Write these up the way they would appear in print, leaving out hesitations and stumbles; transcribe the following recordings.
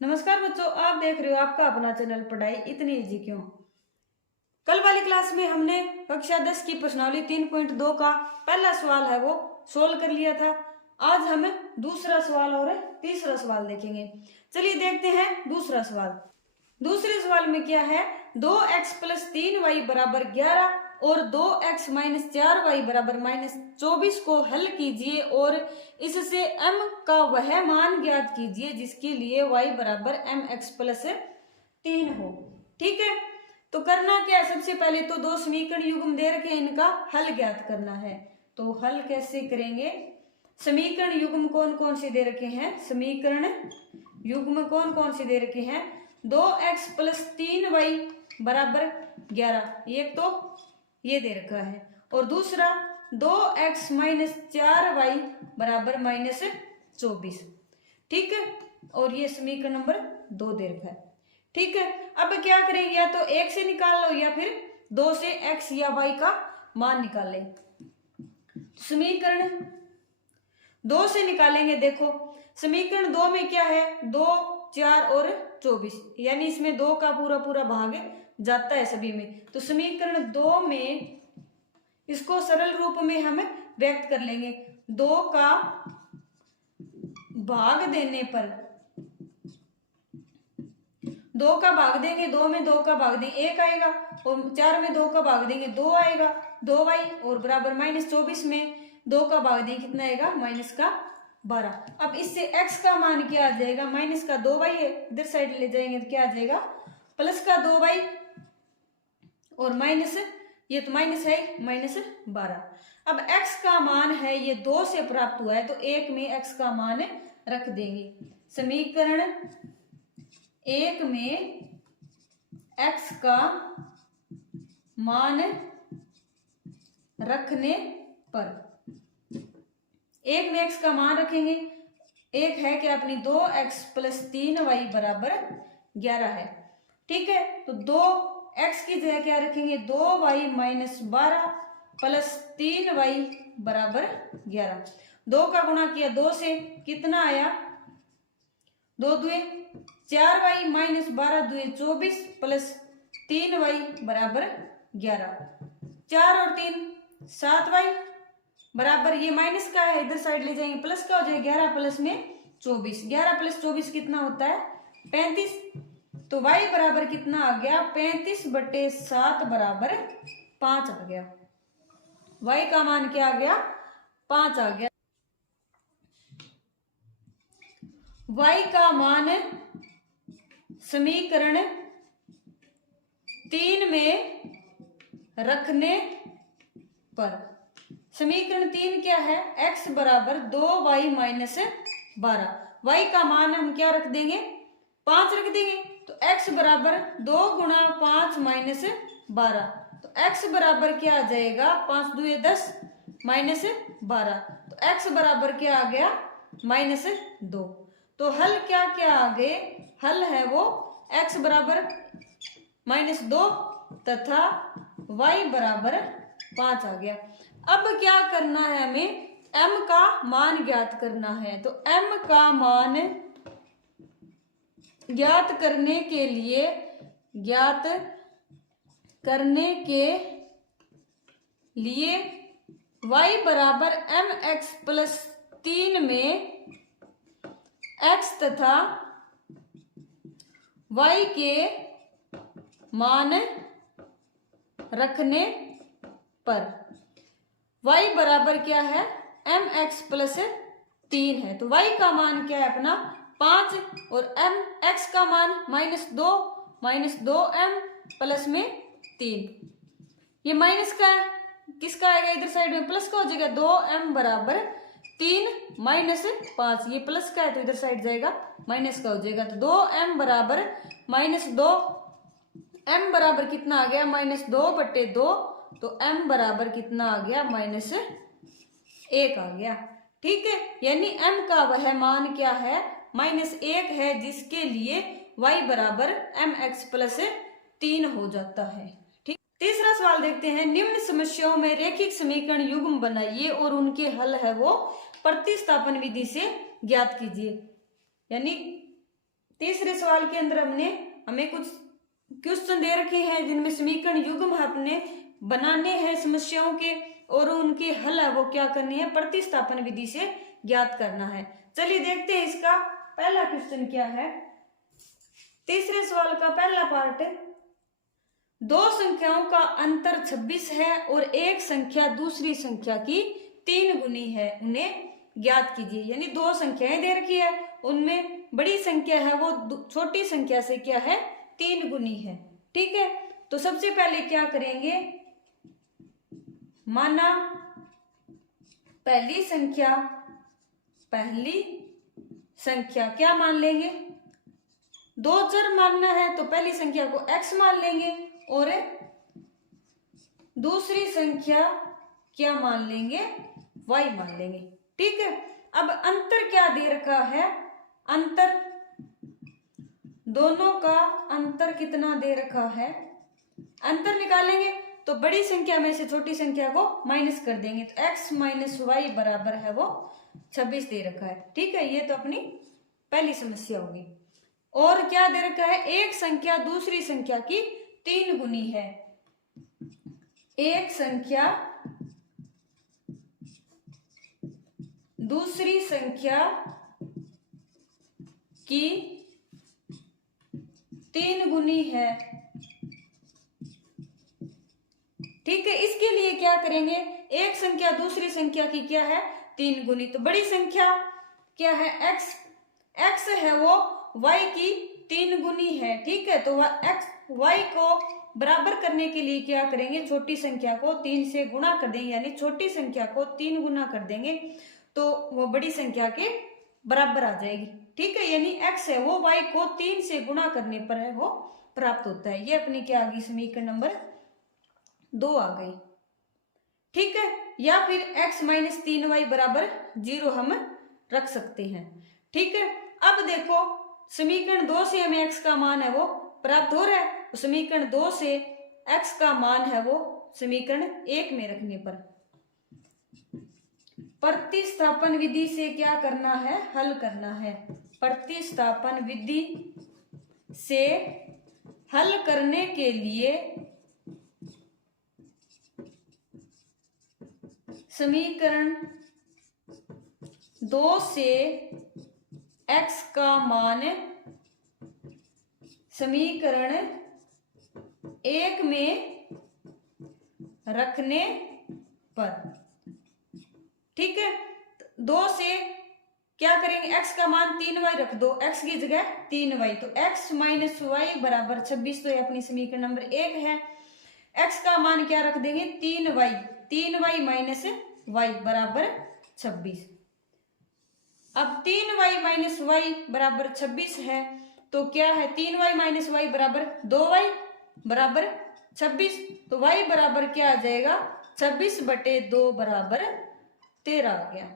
नमस्कार बच्चों, आप देख रहे हो आपका अपना चैनल पढ़ाई इतनी इजी क्यों। कल वाली क्लास में हमने कक्षा 10 की प्रश्नावली 3.2 का पहला सवाल है वो सोल्व कर लिया था। आज हम दूसरा सवाल और तीसरा सवाल देखेंगे। चलिए देखते हैं दूसरा सवाल। दूसरे सवाल में क्या है, 2x प्लस 3y बराबर 11 और 2x माइनस 4y बराबर माइनस 24 को हल कीजिए और इससे m का वह मान ज्ञात कीजिए जिसके लिए y बराबर mx प्लस 3 हो। ठीक है, तो करना क्या है, सबसे पहले तो दो समीकरण युग्म दे रखे, इनका हल ज्ञात करना है। तो हल कैसे करेंगे, समीकरण युग्म कौन कौन से दे रखे हैं, समीकरण युग्म कौन कौन से दे रखे हैं, 2x प्लस 3y बराबर 11, एक तो ये दे रखा है, और दूसरा 2x माइनस 4y बराबर माइनस 24। ठीक है, और ये समीकरण नंबर 2 दे रखा है। ठीक है, अब क्या करेंगे, या तो 1 से निकाल लो या फिर 2 से x या y का मान निकाल ले। समीकरण 2 से निकालेंगे। देखो समीकरण 2 में क्या है, 2, 4 और 24, यानी इसमें 2 का पूरा पूरा भाग जाता है सभी में। तो समीकरण 2 में इसको सरल रूप में हम व्यक्त कर लेंगे। 2 का भाग देने पर, 2 का भाग देंगे, 2 में 2 का भाग देंगे 1 आएगा, और 4 में 2 का भाग देंगे 2 आएगा, 2y, और बराबर माइनस 24 में 2 का भाग देंगे कितना आएगा, माइनस का 12। अब इससे x का मान क्या आ जाएगा, माइनस का 2y है, इधर साइड ले जाएंगे तो क्या आ जाएगा, प्लस का 2y, और माइनस, ये तो माइनस है, माइनस 12। अब x का मान है ये 2 से प्राप्त हुआ है, तो 1 में x का मान रख देंगे। समीकरण 1 में x का मान रखने पर, 1 में x का मान रखेंगे, एक है कि अपनी 2x प्लस 3y बराबर 11 है। ठीक है, तो 2x की जगह क्या रखेंगे, 2y माइनस 12 प्लस 3y बराबर 11। 2 का गुणा किया 2 से, कितना आया, 2 दुए 4y माइनस 12 दुए 24 प्लस 3y बराबर 11, 4 और 3 7y बराबर, ये माइनस का है, इधर साइड ले जाएंगे प्लस का हो जाएगा, 11 प्लस में 24, 11 प्लस 24 कितना होता है, 35। तो y बराबर कितना आ गया, 35/7 बराबर 5 आ गया। y का मान क्या आ गया, 5 आ गया। y का मान समीकरण 3 में रखने पर, समीकरण 3 क्या है, x बराबर 2y माइनस 12, y का मान हम क्या रख देंगे, 5 रख देंगे। तो x बराबर 2 गुणा 5 माइनस 12, तो x बराबर क्या आ जाएगा, 5 दुए 10 माइनस 12, तो x बराबर क्या आ गया, माइनस 2। तो हल क्या क्या आ गए, हल है वो x बराबर माइनस 2 तथा y बराबर 5 आ गया। अब क्या करना है, हमें m का मान ज्ञात करना है। तो m का मान ज्ञात करने के लिए, y बराबर mx प्लस 3 में x तथा y के मान रखने पर, y बराबर क्या है, mx प्लस 3 है, तो y का मान क्या है अपना 5, और x का मान माइनस 2m प्लस में 3, ये माइनस का है, किसका आएगा, इधर साइड में प्लस का हो जाएगा, 2m बराबर 3 माइनस 5, ये प्लस का है तो इधर साइड जाएगा माइनस का हो जाएगा। तो 2m बराबर माइनस 2, m बराबर कितना आ गया, माइनस 2/2, तो m बराबर कितना आ गया, माइनस 1 आ गया। ठीक है, यानी m का वह मान क्या है, माइनस 1 है, जिसके लिए y बराबर mx प्लस 3 हो जाता है। ठीक, तीसरा सवाल देखते हैं। निम्न समस्याओं में रेखिक समीकरण युग्म बनाइए और उनके हल है वो प्रतिस्थापन विधि से ज्ञात कीजिए। यानी तीसरे सवाल के अंदर हमें कुछ क्वेश्चन दे रखे हैं जिनमें समीकरण युग्म अपने बनाने हैं समस्याओं के, और उनके हल है वो क्या करनी है, प्रतिस्थापन विधि से ज्ञात करना है। चलिए देखते हैं इसका पहला क्वेश्चन क्या है। तीसरे सवाल का पहला पार्ट, दो संख्याओं का अंतर 26 है और एक संख्या दूसरी संख्या की 3 गुनी है, उन्हें ज्ञात कीजिए। यानी दो संख्याएं दे रखी है, उनमें बड़ी संख्या है वो छोटी संख्या से क्या है, 3 गुनी है। ठीक है, तो सबसे पहले क्या करेंगे, माना पहली संख्या क्या मान लेंगे, दो चर मानना है तो पहली संख्या को x मान लेंगे और दूसरी संख्या क्या मान लेंगे, y मान लेंगे। ठीक है, अब अंतर क्या दे रखा है, अंतर दोनों का अंतर कितना दे रखा है, अंतर निकालेंगे तो बड़ी संख्या में से छोटी संख्या को माइनस कर देंगे, तो x माइनस वाई बराबर है वो 26 दे रखा है। ठीक है, ये तो अपनी पहली समस्या होगी। और क्या दे रखा है, एक संख्या दूसरी संख्या की 3 गुनी है, एक संख्या दूसरी संख्या की 3 गुनी है। ठीक है, इसके लिए क्या करेंगे, एक संख्या दूसरी संख्या की क्या है, 3 गुनी, तो बड़ी संख्या क्या है, x है वो y की 3 गुनी है। ठीक है, तो y को बराबर करने के लिए क्या करेंगे, छोटी संख्या को 3 से गुणा कर देंगे, यानी छोटी संख्या को 3 गुना कर देंगे तो वो बड़ी संख्या के बराबर आ जाएगी। ठीक है, यानी x है वो y को 3 से गुणा करने पर है वो प्राप्त होता है। ये अपनी क्या आ गई, समीकरण नंबर 2 आ गई। ठीक है, या फिर x माइनस 3y बराबर 0 हम रख सकते हैं। ठीक है, अब देखो समीकरण 2 से हमें x का मान है वो प्राप्त हो रहा है, तो समीकरण 2 से x का मान है वो समीकरण 1 में रखने पर प्रतिस्थापन विधि से क्या करना है, हल करना है। प्रतिस्थापन विधि से हल करने के लिए समीकरण 2 से x का मान समीकरण 1 में रखने पर, ठीक है, 2 से क्या करेंगे, x का मान 3y रख दो, x की जगह 3y, तो x माइनस वाई बराबर 26, तो ये अपनी समीकरण नंबर 1 है। x का मान क्या रख देंगे, 3y माइनस y बराबर 26। अब 3y माइनस वाई बराबर 26 है, तो क्या है, 3y माइनस वाई बराबर 2y बराबर 26, तो y बराबर क्या आ जाएगा, 26/2 बराबर 13 आ गया।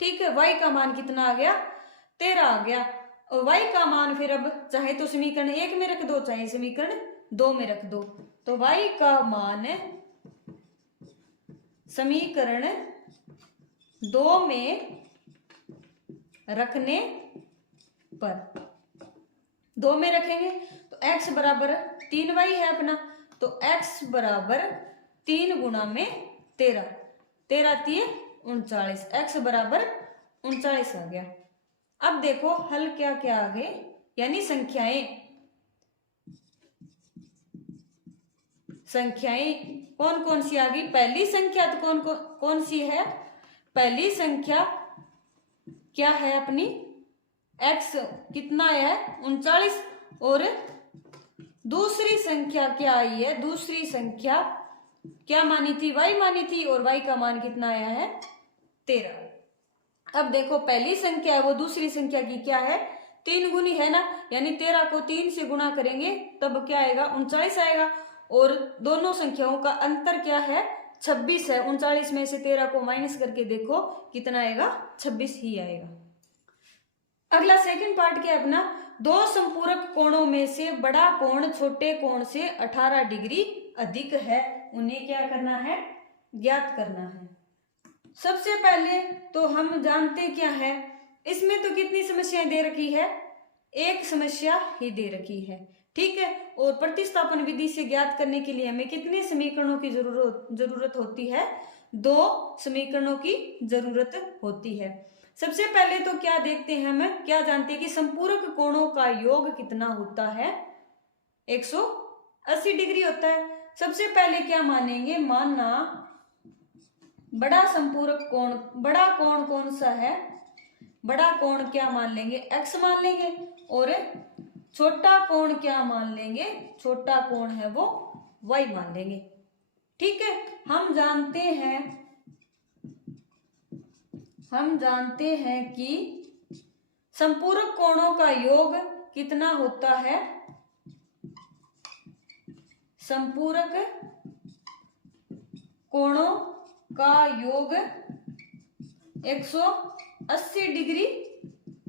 ठीक है, y का मान कितना आ गया, 13 आ गया। और y का मान फिर अब चाहे तो समीकरण 1 में रख दो, चाहे समीकरण 2 में रख दो, तो y का मान समीकरण 2 में रखने पर, 2 में रखेंगे तो x बराबर 3y है अपना, तो x बराबर 3 गुणा में 13, 13 3 39, x बराबर 39 आ गया। अब देखो हल क्या क्या आ गए, यानी संख्याएं कौन कौन सी आ गई, पहली संख्या तो कौन सी है, पहली संख्या क्या है अपनी, x कितना है 39, और दूसरी संख्या क्या आई है, दूसरी संख्या क्या मानी थी, y मानी थी, और y का मान कितना आया है 13। अब देखो पहली संख्या है वो दूसरी संख्या की क्या है, 3 गुनी है ना, यानी 13 को 3 से गुणा करेंगे तब क्या आएगा, 39 आएगा, और दोनों संख्याओं का अंतर क्या है, 26 है। 39 में से 13 को माइनस करके देखो कितना आएगा, 26 ही आएगा। अगला सेकंड पार्ट क्या है अपना, दो संपूरक कोणों में से बड़ा कोण छोटे कोण से 18 डिग्री अधिक है, उन्हें क्या करना है, ज्ञात करना है। सबसे पहले तो हम जानते क्या है, इसमें तो कितनी समस्याएं दे रखी है, एक समस्या ही दे रखी है। ठीक है, और प्रतिस्थापन विधि से ज्ञात करने के लिए हमें कितने समीकरणों की जरूरत होती है? 2 समीकरणों की जरूरत होती है। सबसे पहले तो क्या देखते हैं, हम क्या जानते हैं कि संपूरक कोणों का योग कितना होता है? 180 डिग्री होता है। सबसे पहले क्या मानेंगे, मानना बड़ा संपूरक कोण, बड़ा कोण कौन सा है? बड़ा कोण क्या मान लेंगे? x मान लेंगे। और छोटा कोण क्या मान लेंगे? छोटा कोण है वो y मान लेंगे। ठीक है, हम जानते हैं कि संपूरक कोणों का योग कितना होता है? संपूरक कोणों का योग 180 डिग्री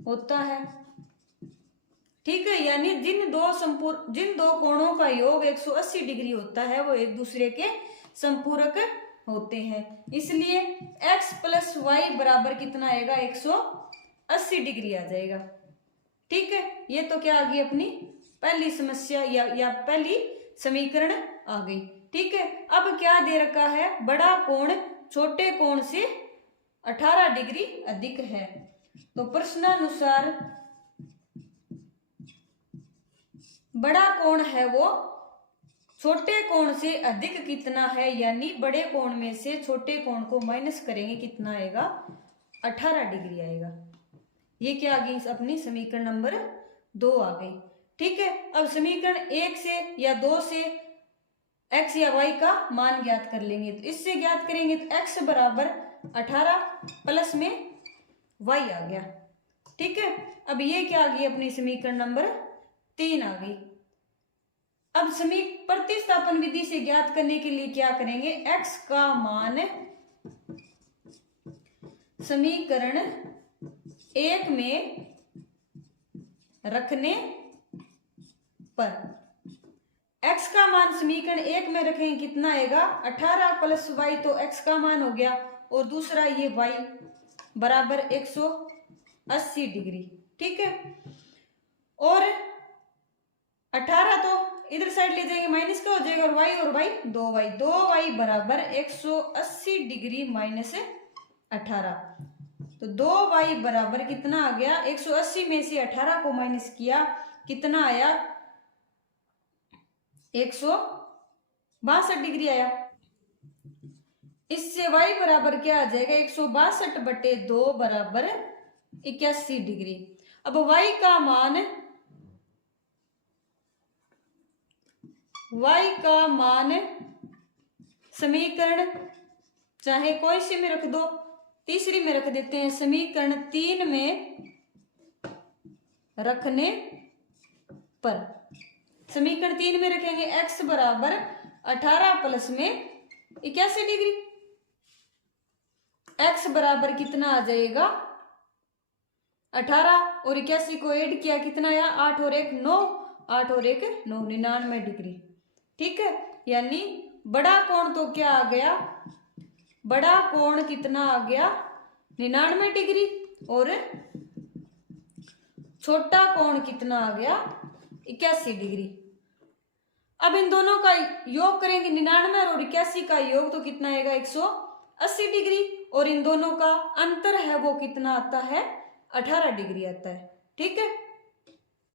होता है। ठीक है, यानी जिन दो कोणों का योग 180 डिग्री होता है वो एक दूसरे के संपूरक होते हैं। इसलिए x प्लस वाई बराबर कितना आएगा? 180 डिग्री आ जाएगा। ठीक है, ये तो क्या आ गई अपनी पहली समस्या या पहली समीकरण आ गई। ठीक है, अब क्या दे रखा है? बड़ा कोण छोटे कोण से 18 डिग्री अधिक है। तो प्रश्नानुसार बड़ा कोण है वो छोटे कोण से अधिक कितना है, यानी बड़े कोण में से छोटे कोण को माइनस करेंगे, कितना आएगा? 18 डिग्री आएगा। ये क्या आ गई अपनी समीकरण नंबर 2 आ गई। ठीक है, अब समीकरण 1 से या 2 से x या y का मान ज्ञात कर लेंगे। तो इससे ज्ञात करेंगे तो x बराबर 18 प्लस में y आ गया। ठीक है, अब ये क्या आ गई अपनी समीकरण नंबर 3 आ गई। अब प्रतिस्थापन विधि से ज्ञात करने के लिए क्या करेंगे? x का मान समीकरण 1 में रखने पर, x का मान समीकरण 1 में रखेंगे, कितना आएगा? 18 प्लस y, तो x का मान हो गया, और दूसरा ये y बराबर 180 डिग्री। ठीक है, और 18 तो इधर साइड ले जाएंगे, माइनस का हो जाएगा, और y 2y बराबर 180 डिग्री माइनस 18। तो 2y बराबर कितना आ गया? 180 में से 18 को माइनस किया, कितना आया? 162 डिग्री आया। इससे y बराबर क्या आ जाएगा? 162/2 बराबर 81 डिग्री। अब y का मान समीकरण चाहे कोई सी में रख दो, तीसरी में रख देते हैं, समीकरण 3 में रखने पर, समीकरण 3 में रखेंगे x बराबर 18 प्लस में 81 डिग्री। x बराबर कितना आ जाएगा? 18 और 81 को ऐड किया, कितना आया? 8 और 1 9, 8 और 1 9, 99 डिग्री। ठीक है, यानी बड़ा कोण तो क्या आ गया? बड़ा कोण कितना आ गया? 99 डिग्री, और छोटा कोण कितना आ गया? 81 डिग्री। अब इन दोनों का योग करेंगे, 99 और 81 का योग तो कितना आएगा? 180 डिग्री, और इन दोनों का अंतर है वो कितना आता है? 18 डिग्री आता है। ठीक है,